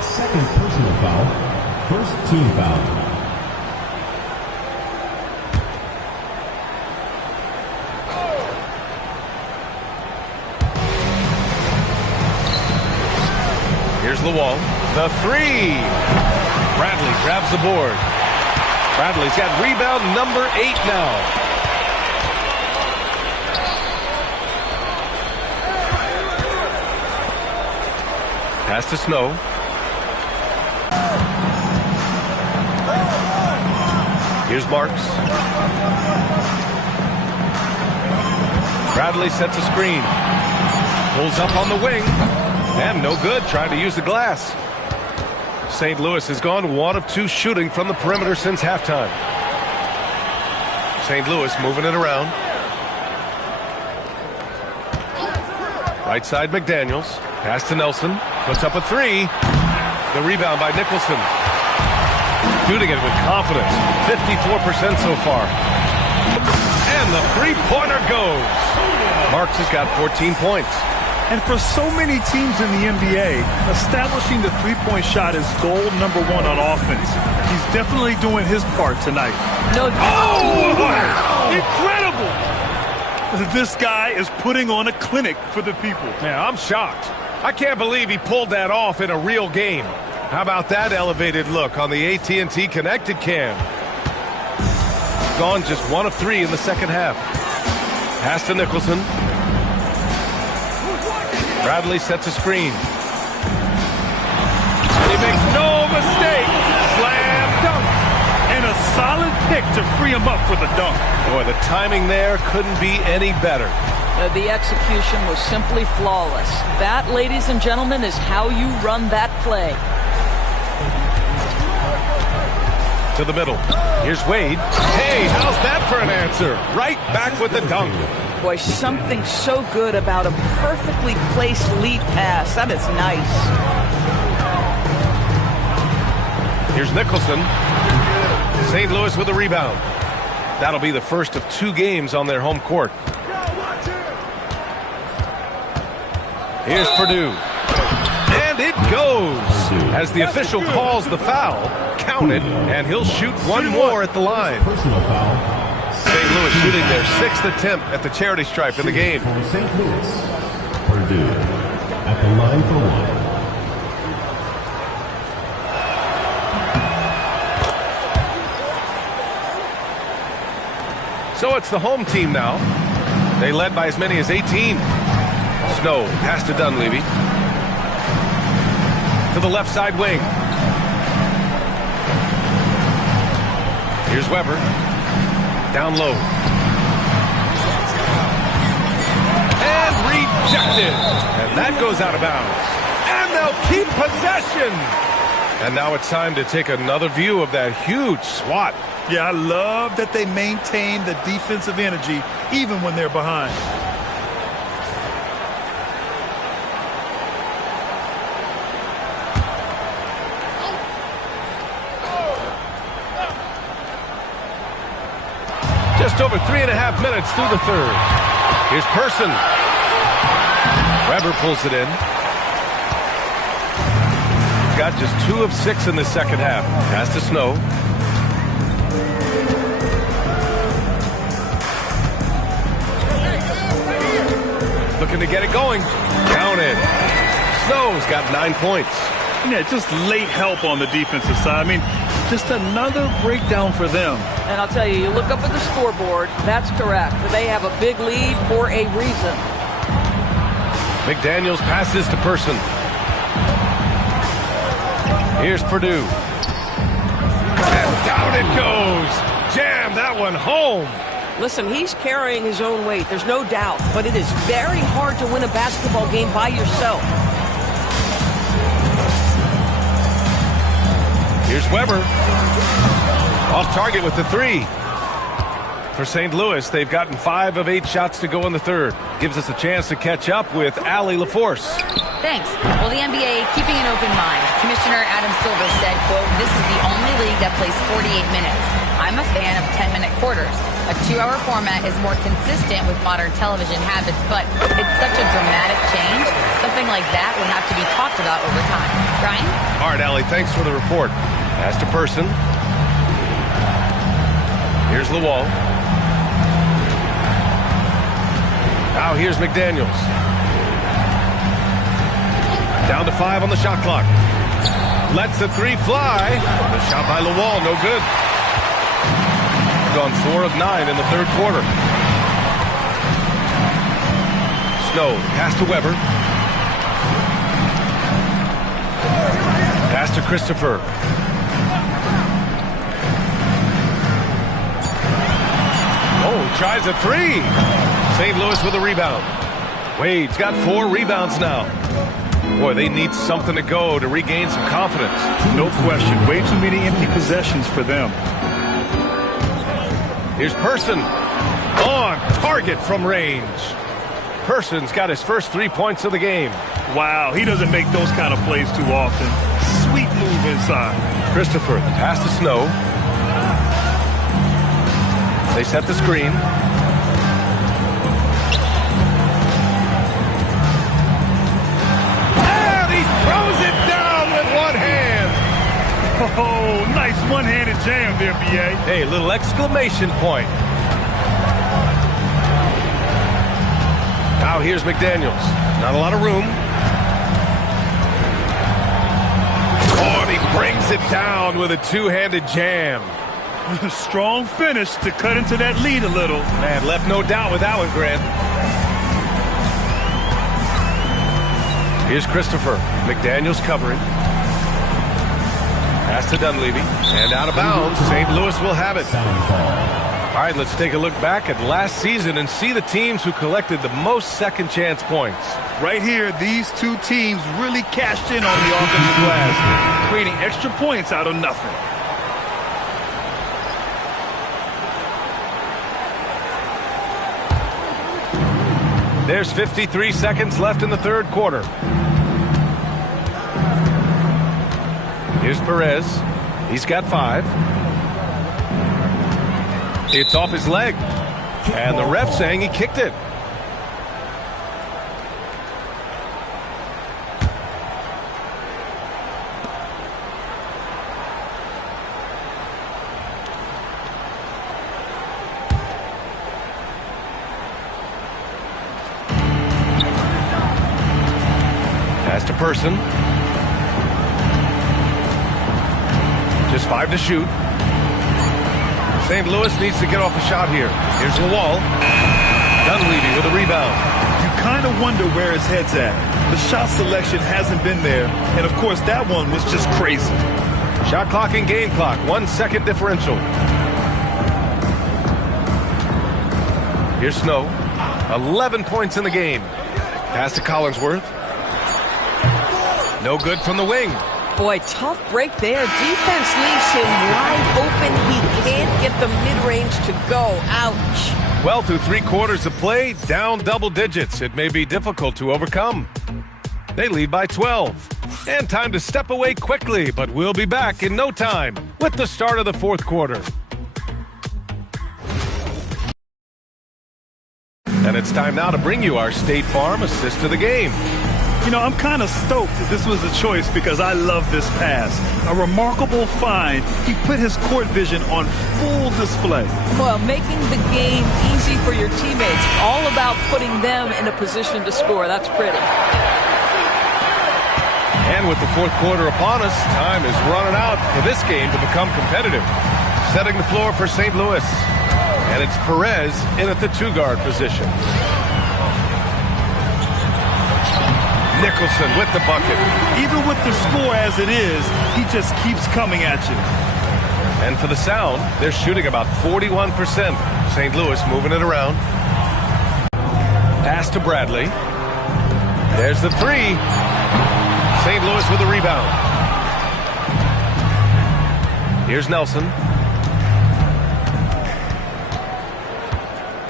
Second personal foul. First team foul. Here's the wall. The three. Bradley grabs the board. Bradley's got rebound number 8 now. Pass to Snow. Here's Marks. Bradley sets a screen. Pulls up on the wing. And no good, trying to use the glass. St. Louis has gone 1 of 2 shooting from the perimeter since halftime. St. Louis moving it around. Right side McDaniels. Pass to Nelson. Puts up a 3. The rebound by Nicholson. Shooting it with confidence. 54% so far. And the three-pointer goes. Marks has got 14 points. And for so many teams in the NBA, establishing the three-point shot is goal number 1 on offense. He's definitely doing his part tonight. No. Oh! Wow. Incredible! This guy is putting on a clinic for the people. Man, I'm shocked. I can't believe he pulled that off in a real game. How about that elevated look on the AT&T Connected Cam? Gone just 1 of 3 in the second half. Pass to Nicholson. Bradley sets a screen. And he makes no mistake. Slam dunk. And a solid pick to free him up for the dunk. Boy, the timing there couldn't be any better. The execution was simply flawless. That, ladies and gentlemen, is how you run that play. To the middle. Here's Wade. Hey, how's that for an answer? Right back with the dunk. Boy, something so good about a perfectly placed lead pass. That is nice. Here's Nicholson. St. Louis with a rebound. That'll be the first of 2 games on their home court. Here's Purdue. And it goes. As the official calls the foul, count it, and he'll shoot 1 more at the line. Personal foul. St. Louis shooting their 6th attempt at the charity stripe in the game. For St. Louis, Purdue at the line for 1. So it's the home team now. They led by as many as 18. Snow, pass to Dunleavy. To the left side wing. Here's Weber. Down low. And rejected. And that goes out of bounds. And they'll keep possession. And now it's time to take another view of that huge swat. Yeah, I love that they maintain the defensive energy even when they're behind. Just over 3.5 minutes through the third. Here's Person. Weber pulls it in. Got just 2 of 6 in the second half. Pass to Snow. Looking to get it going. Count it. Snow's got 9 points. Yeah, just late help on the defensive side. I mean, just another breakdown for them. And I'll tell you, you look up at the scoreboard, that's correct. They have a big lead for a reason. McDaniels passes to Person. Here's Purdue. And down it goes. Jam that one home. Listen, he's carrying his own weight, there's no doubt. But it is very hard to win a basketball game by yourself. Here's Weber. Off target with the 3. for St. Louis. They've gotten 5 of 8 shots to go in the third. Gives us a chance to catch up with Allie LaForce. Thanks. Well, the NBA keeping an open mind. Commissioner Adam Silver said, quote, "This is the only league that plays 48 minutes. I'm a fan of 10-minute quarters. A 2-hour format is more consistent with modern television habits, but it's such a dramatic change. Something like that would have to be talked about over time." Brian? All right, Allie, thanks for the report. Pass to Person. Here's Lawal. Now here's McDaniels. Down to 5 on the shot clock. Lets the 3 fly. The shot by Lawal, no good. Gone 4 of 9 in the third quarter. Snow, pass to Weber. Pass to Christopher. Oh, tries a 3. St. Louis with a rebound. Wade's got 4 rebounds now. Boy, they need something to go to regain some confidence. No question. Way too many empty possessions for them. Here's Person. On target from range. Person's got his first 3 points of the game. Wow, he doesn't make those kind of plays too often. Sweet move inside. Christopher, the pass to Snow. They set the screen. And he throws it down with one hand. Oh, nice one-handed jam there, B.A. Hey, little exclamation point. Now here's McDaniels. Not a lot of room. Oh, and he brings it down with a two-handed jam. Strong finish to cut into that lead a little. Man, left no doubt with that one, Grant. Here's Christopher. McDaniels covering. Pass to Dunleavy. And out of bounds. St. Louis will have it. All right, let's take a look back at last season and see the teams who collected the most second chance points. Right here, these two teams really cashed in on the offensive glass, creating extra points out of nothing. There's 53 seconds left in the third quarter. Here's Perez. He's got 5. It's off his leg. And the ref saying he kicked it. Pass to Person. Just 5 to shoot. St. Louis needs to get off a shot here. Here's Lawal. Dunleavy with a rebound. You kind of wonder where his head's at. The shot selection hasn't been there. And, of course, that one was just crazy. Shot clock and game clock. 1 second differential. Here's Snow. 11 points in the game. Pass to Collinsworth. No good from the wing. Boy, tough break there. Defense leaves him wide open. He can't get the mid-range to go. Ouch. Well, through 3 quarters of play, down double digits. It may be difficult to overcome. They lead by 12. And time to step away quickly, but we'll be back in no time with the start of the fourth quarter. And it's time now to bring you our State Farm assist to the game. You know, I'm kind of stoked that this was a choice because I love this pass. A remarkable find. He put his court vision on full display. Well, making the game easy for your teammates. All about putting them in a position to score. That's pretty. And with the fourth quarter upon us, time is running out for this game to become competitive. Setting the floor for St. Louis. And it's Perez in at the 2-guard position. Nicholson with the bucket. Even with the score as it is, he just keeps coming at you. And for the Sound, they're shooting about 41%. St. Louis moving it around. Pass to Bradley. There's the 3. St. Louis with a rebound. Here's Nelson.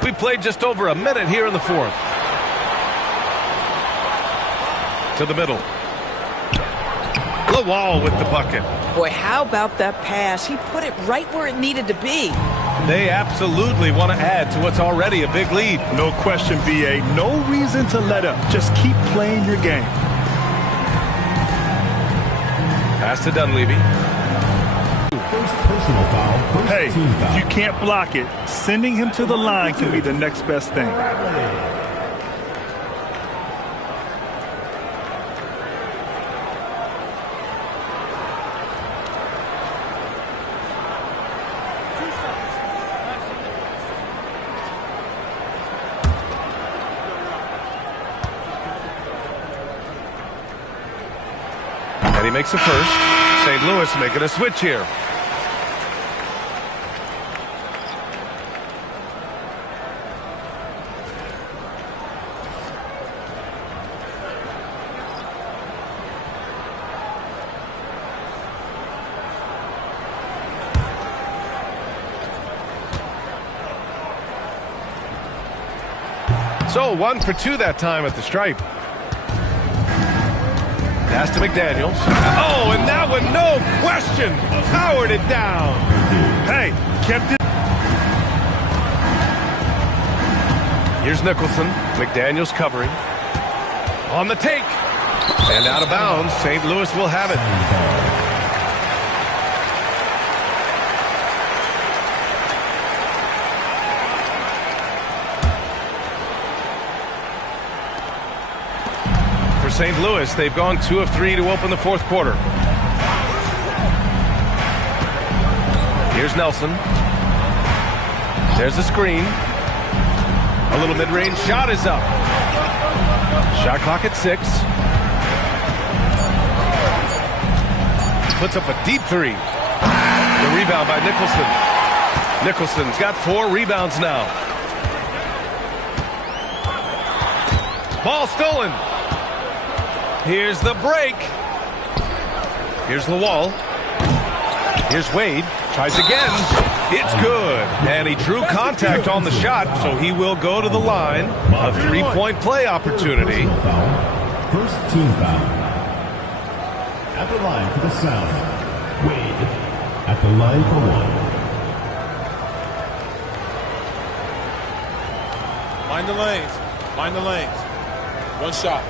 We played just over a minute here in the fourth. To the middle. Lawal with the bucket. Boy, how about that pass? He put it right where it needed to be. They absolutely want to add to what's already a big lead. No question, BA. No reason to let up. Just keep playing your game. Pass to Dunleavy. First personal foul. First Hey, team foul. you can't block it. Sending him to the line can be the next best thing. And he makes a first. St. Louis making a switch here. So 1 for 2 that time at the stripe. Pass to McDaniels. Oh, and that one, no question, powered it down. Hey, kept it. Here's Nicholson. McDaniels covering. On the take. And out of bounds. St. Louis will have it. For St. Louis, they've gone 2 of 3 to open the fourth quarter. Here's Nelson. There's the screen. A little mid-range shot is up. Shot clock at 6. Puts up a deep 3. The rebound by Nicholson. Nicholson's got 4 rebounds now. Ball stolen. Here's the break. Here's Lawal. Here's Wade. Tries again. It's good. And he drew contact on the shot, so he will go to the line. A 3-point play opportunity. First team foul. At the line for the South, Wade. At the line for 1. Mind the lanes. Mind the lanes. One shot.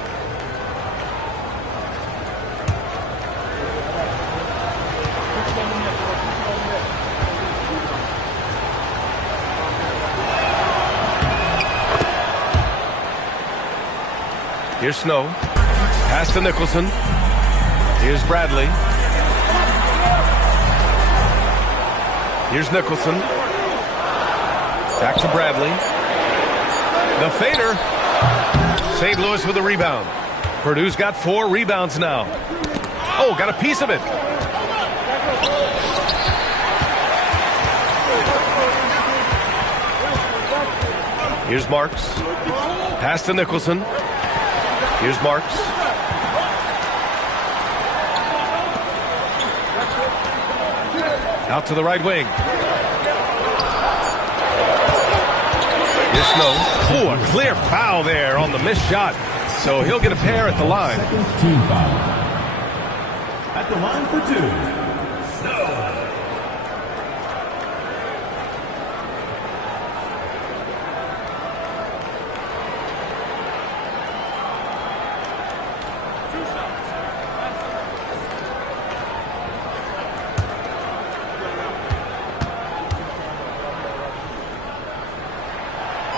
Here's Snow. Pass to Nicholson. Here's Bradley. Here's Nicholson. Back to Bradley. The fader. St. Louis with a rebound. Purdue's got 4 rebounds now. Oh, got a piece of it. Here's Marks. Pass to Nicholson. Here's Marks. Out to the right wing. Here's Snow. Oh, a clear foul there on the missed shot. So he'll get a pair at the line. Second team foul. At the line for 2, Snow.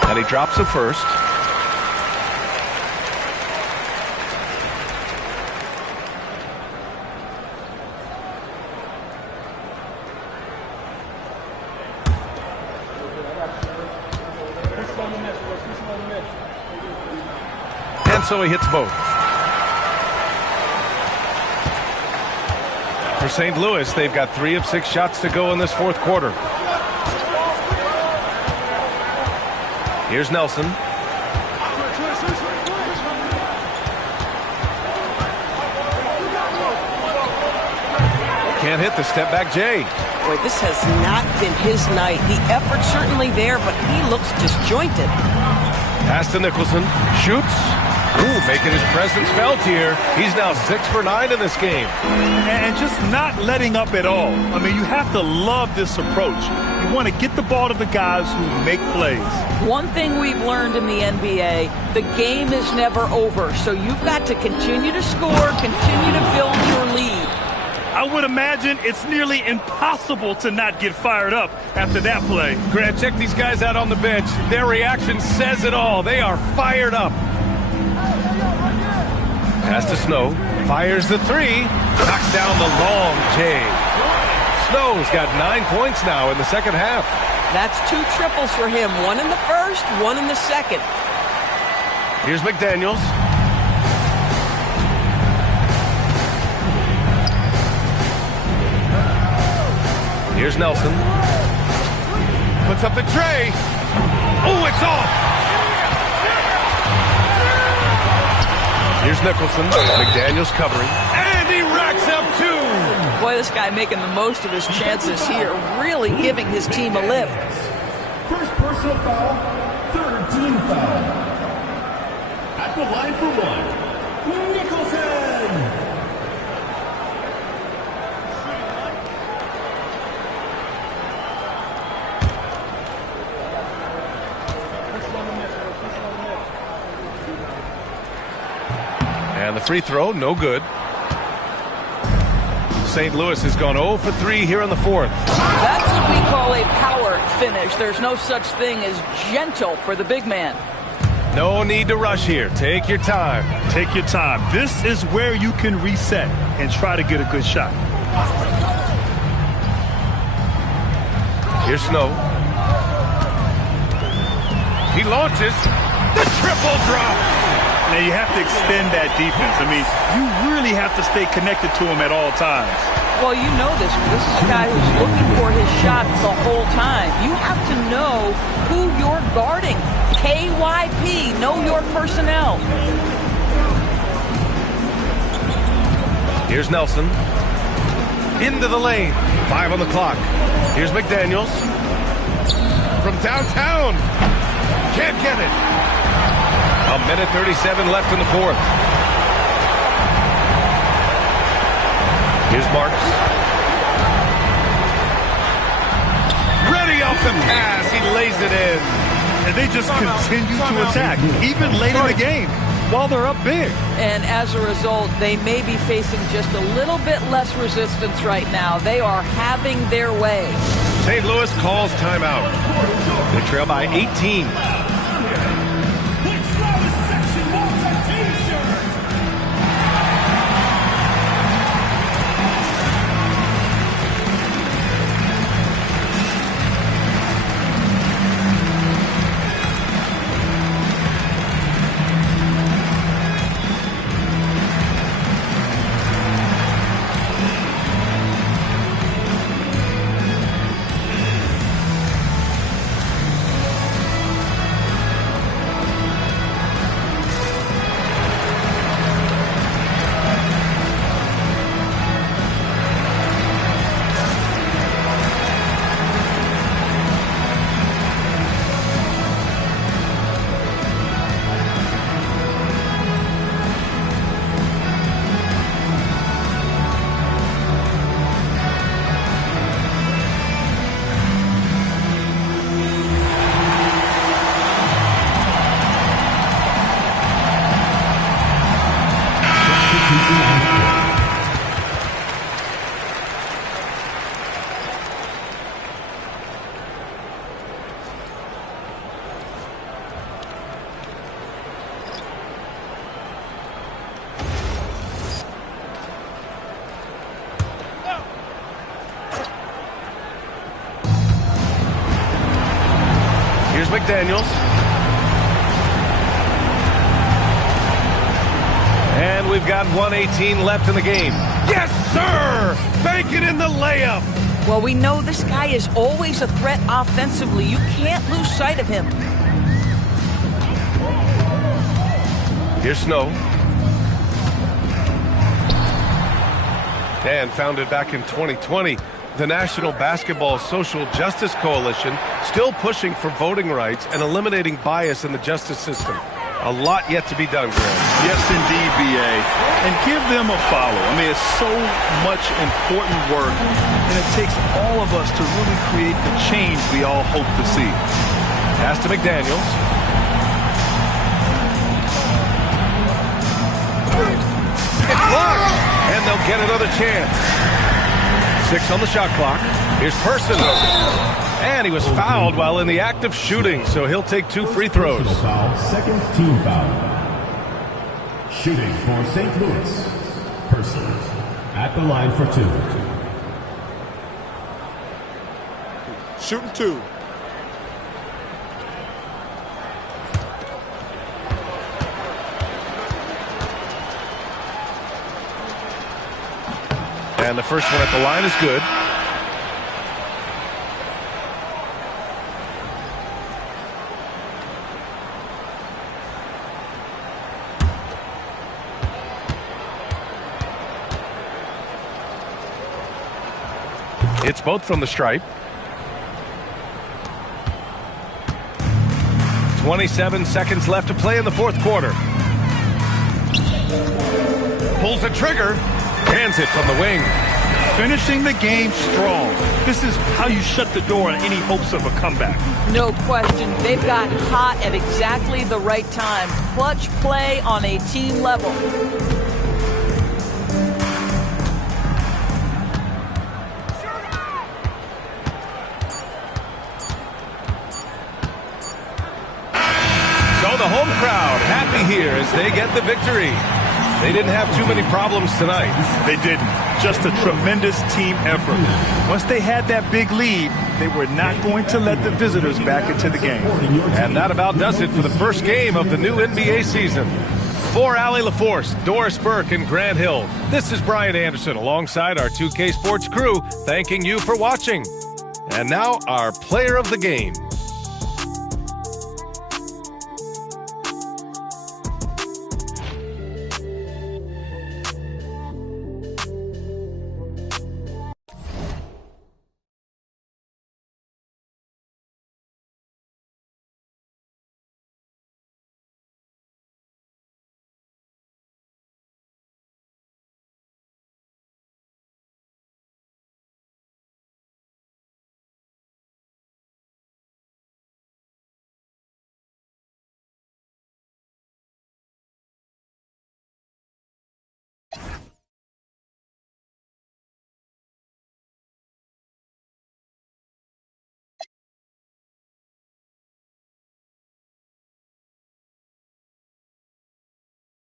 And he drops it first. And so he hits both. For St. Louis, they've got 3 of 6 shots to go in this fourth quarter. Here's Nelson. Can't hit the step back J. Boy, this has not been his night. The effort's certainly there, but he looks disjointed. Pass to Nicholson. Shoots. Ooh, making his presence felt here. He's now 6 for 9 in this game. And just not letting up at all. I mean, you have to love this approach. You want to get the ball to the guys who make plays. One thing we've learned in the NBA, the game is never over. So you've got to continue to score, continue to build your lead. I would imagine it's nearly impossible to not get fired up after that play. Grant, check these guys out on the bench. Their reaction says it all. They are fired up. Pass to Snow. Fires the 3. Knocks down the long J. Snow's got 9 points now in the second half. That's 2 triples for him. 1 in the first, 1 in the second. Here's McDaniels. Here's Nelson. Puts up the tray. Oh, it's off. Here's Nicholson. McDaniels covering. And he racks up 2. Boy, this guy making the most of his chances here, really giving his team a lift. First personal foul, third team foul. At the line for 1, Nicholson. And the free throw, no good. St. Louis has gone 0 for 3 here in the fourth. That's what we call a power finish. There's no such thing as gentle for the big man. No need to rush here. Take your time. Take your time. This is where you can reset and try to get a good shot. Here's Snow. He launches. The triple drop. Now, you have to extend that defense. I mean, you really have to stay connected to him at all times. Well, you know this. This is a guy who's looking for his shot the whole time. You have to know who you're guarding. KYP, know your personnel. Here's Nelson. Into the lane. 5 on the clock. Here's McDaniels. From downtown. Can't get it. A minute 37 left in the fourth. Here's Marks. Ready off the pass. He lays it in. And they just continue to attack, even late in the game, while they're up big. And as a result, they may be facing just a little bit less resistance right now. They are having their way. St. Louis calls timeout. They trail by 18. Here's McDaniels. And we've got 1:18 left in the game. Yes, sir! Bank it in the layup. Well, we know this guy is always a threat offensively. You can't lose sight of him. Here's Snow. And founded back in 2020. The National Basketball Social Justice Coalition still pushing for voting rights and eliminating bias in the justice system. A lot yet to be done, Graham. Yes, indeed, B.A. And give them a follow. I mean, it's so much important work, and it takes all of us to really create the change we all hope to see. Pass to McDaniels. It's blocked, and they'll get another chance. 6 on the shot clock. Here's Person. And he was fouled while in the act of shooting, so he'll take 2 free throws. Personal foul, second team foul. Shooting for St. Louis. Person at the line for 2. Shooting 2. And the first one at the line is good. It's both from the stripe. 27 seconds left to play in the fourth quarter. Pulls the trigger. Hands it from the wing. Finishing the game strong. This is how you shut the door on any hopes of a comeback. No question. They've got hot at exactly the right time. Clutch play on a team level. So the home crowd happy here as they get the victory. They didn't have too many problems tonight. They didn't. Just a tremendous team effort. Once they had that big lead, they were not going to let the visitors back into the game. And that about does it for the first game of the new NBA season. For Allie LaForce, Doris Burke, and Grant Hill, this is Brian Anderson alongside our 2K Sports crew, thanking you for watching. And now our player of the game.